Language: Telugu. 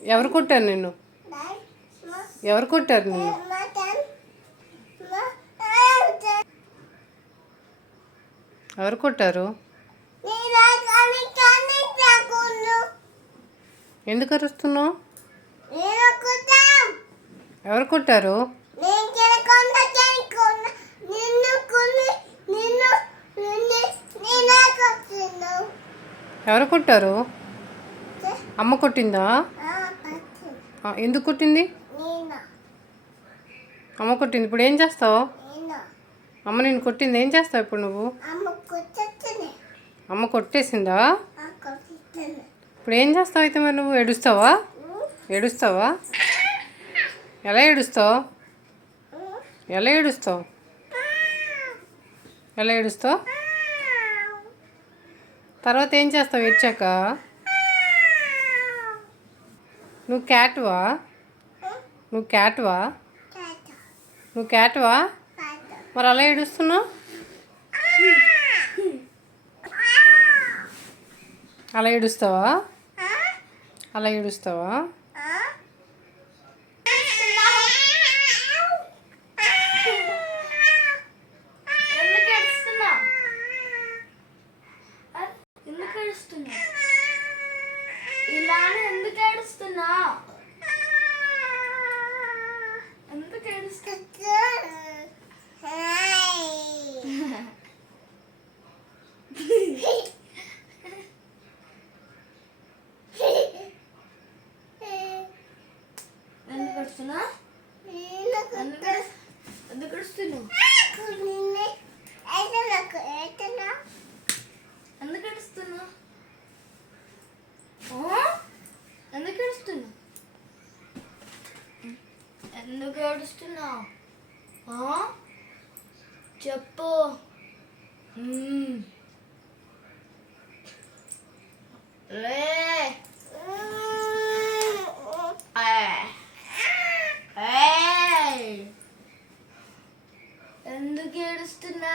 ఎవరు కొట్టారు నిన్ను? ఎవరు కొట్టారు నిన్ను? ఎవరు కొట్టారు? ఎందుకు అరుస్తున్నావు? ఎవరు కొట్టారు? ఎవరు కొట్టారు? అమ్మ కొట్టిందా? ఎందుకు కొట్టింది? అమ్మ కొట్టింది. ఇప్పుడు ఏం చేస్తావు? అమ్మ నేను కొట్టింది, ఏం చేస్తావు ఇప్పుడు నువ్వు? అమ్మ కొట్టేసిందా? ఇప్పుడు ఏం చేస్తావు అయితే మరి నువ్వు? ఏడుస్తావా? ఏడుస్తావా? ఎలా ఏడుస్తావు? ఎలా ఏడుస్తావు? ఎలా ఏడుస్తావు? తర్వాత ఏం చేస్తావు ఏడ్చాక? నువ్వు క్యాట్వా? నువ్వు క్యాట్వా? నువ్వు క్యాట్వా? మరి అలా ఏడుస్తున్నావు? అలా ఏడుస్తావా? అలా ఏడుస్తావా? ఇలానే ఎందుకు ఏడుస్తున్నా? ఎందుకు ఏడుస్తున్నా? ఎందుకు ఏడుస్తున్నా? ఎందుకు ఏడుస్తున్నావు? ఎందుకు ఏడుస్తున్నా? ఎందుకు ఏడుస్తున్నా? ఎందుకు ఏడుస్తున్నావు? చెప్పు. లే ఎందుకు ఏడుస్తున్నా?